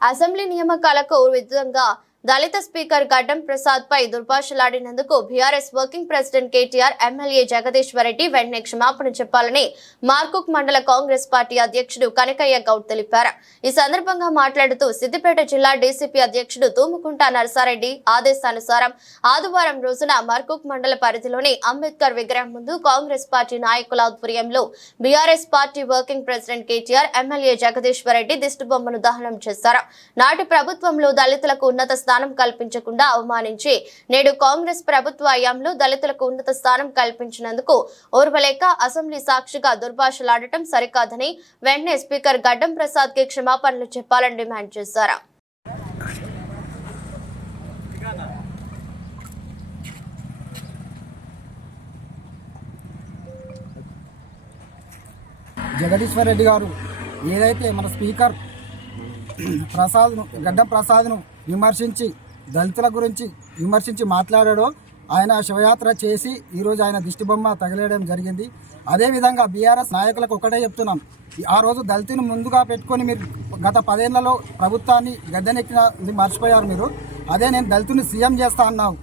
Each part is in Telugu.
అసెంబ్లీ నియామకాలకు విరుద్ధంగా దళిత స్పీకర్ గడ్డం ప్రసాద్ పై దుర్భాషలాడినందుకు BRS working president KTR MLA Jagadishwar Reddy వెంటనే క్షమాపణ చెప్పాలని మార్కుక్ మండల కాంగ్రెస్ పార్టీ అధ్యక్షుడు కనకయ్య గౌడ్ తెలిపారు. ఈ సందర్భంగా మాట్లాడుతూ సిద్దిపేట జిల్లా డీసీపీ అధ్యక్షుడు తూముకుంట నరసారెడ్డి ఆదేశానుసారం ఆదివారం రోజున మార్కుక్ మండల పరిధిలోని అంబేద్కర్ విగ్రహం ముందు కాంగ్రెస్ పార్టీ నాయకుల ఆధ్వర్యంలో BRS party working president KTR MLA Jagadishwar Reddy దిష్టిబొమ్మను దహనం చేశారు. నాటి ప్రభుత్వంలో దళితులకు ఉన్నత స్థానం కల్పించకుండా అవమానించి నేడు కాంగ్రెస్ ప్రభుత్వ హయాంలో దళితులకు ఉన్నత స్థానం కల్పించినందుకు ఓర్వలేక అసెంబ్లీ సాక్షిగా దుర్భాషలాడటం సరికాదని వెంటనే స్పీకర్ గడ్డం ప్రసాద్ కి క్షమాపణలు చెప్పాలని డిమాండ్ చేశారు. జగదీశ్వర్ రెడ్డి గారు ఏదైతే మన స్పీకర్ గడ్డం ప్రసాద్ను విమర్శించి దళితుల గురించి విమర్శించి మాట్లాడాడో ఆయన శివయాత్ర చేసి ఈరోజు ఆయన దిష్టిబొమ్మ తగిలేయడం జరిగింది. అదేవిధంగా బీఆర్ఎస్ నాయకులకు ఒకటే చెప్తున్నాం, ఆ రోజు దళితుని ముందుగా పెట్టుకొని మీరు గత 10 ఏళ్లలో ప్రభుత్వాన్ని గద్దెనెక్కిన మర్చిపోయారు మీరు. అదే నేను దళితుని సీఎం చేస్తా అన్నావు,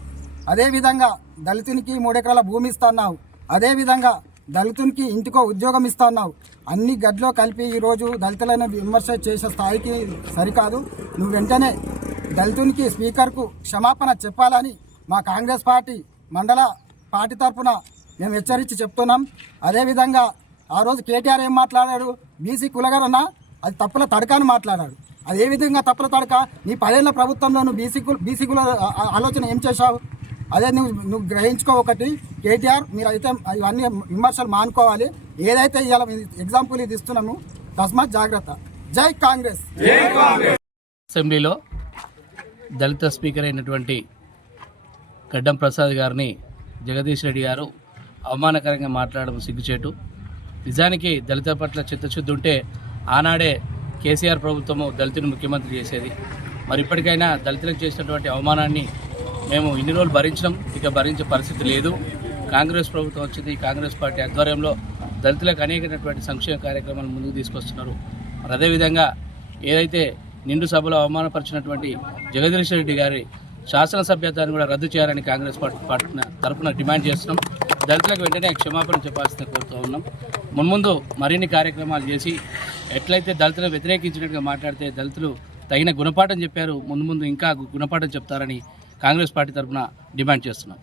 అదేవిధంగా దళితునికి 3 ఎకరాల భూమి ఇస్తా అన్నావు, అదేవిధంగా దళితునికి ఇంటికో ఉద్యోగం ఇస్తా అన్నావు. అన్ని గడ్లో కలిపి ఈరోజు దళితులను విమర్శ చేసే స్థాయికి సరికాదు. నువ్వు వెంటనే దళితునికి స్పీకర్కు క్షమాపణ చెప్పాలని మా కాంగ్రెస్ పార్టీ మండల పార్టీ తరఫున మేము హెచ్చరించి చెప్తున్నాం. అదేవిధంగా ఆ రోజు కేటీఆర్ ఏం మాట్లాడాడు, బీసీ కులగరన్న అది తప్పుల తడకని మాట్లాడాడు. అదే విధంగా తప్పుల తడక నీ 10 ఏళ్ల ప్రభుత్వంలో నువ్వు బీసీ కుల ఆలోచన ఏం చేశావు? అదే నువ్వు గ్రహించుకో. ఒకటి కేటీఆర్, మీరు అయితే ఇవన్నీ విమర్శలు మానుకోవాలి. ఏదైతే ఇవాళ ఎగ్జాంపుల్ ఇది ఇస్తున్నాము, తస్మాత్ జాగ్రత్త. జై కాంగ్రెస్. అసెంబ్లీలో దళిత స్పీకర్ అయినటువంటి గడ్డం ప్రసాద్ గారిని జగదీష్ రెడ్డి గారు అవమానకరంగా మాట్లాడడం సిగ్గుచేటు. నిజానికి దళిత పట్ల చిత్తశుద్ధి ఉంటే ఆనాడే కేసీఆర్ ప్రభుత్వము దళితుని ముఖ్యమంత్రి చేసేది. మరి ఇప్పటికైనా దళితులకు చేసినటువంటి అవమానాన్ని మేము ఇన్ని రోజులు భరించడం, ఇక భరించే పరిస్థితి లేదు. కాంగ్రెస్ ప్రభుత్వం వచ్చింది, కాంగ్రెస్ పార్టీ ఆధ్వర్యంలో దళితులకు అనేకమైనటువంటి సంక్షేమ కార్యక్రమాలు ముందుకు తీసుకొస్తున్నారు. మరి అదేవిధంగా ఏదైతే నిండు సభలో అవమానపరిచినటువంటి జగదీష్ రెడ్డి గారి శాసనసభ్యత్వాన్ని కూడా రద్దు చేయాలని కాంగ్రెస్ పార్టీ తరఫున డిమాండ్ చేస్తున్నాం. దళితులకు వెంటనే క్షమాపణ చెప్పాల్సిందే కోరుతూ ఉన్నాం. మున్ముందు మరిన్ని కార్యక్రమాలు చేసి ఎట్లయితే దళితులను వ్యతిరేకించినట్టుగా మాట్లాడితే దళితులు తగిన గుణపాఠం చెప్పారు, ముందు ఇంకా గుణపాఠం చెప్తారని కాంగ్రెస్ పార్టీ తరఫున డిమాండ్ చేస్తున్నాం.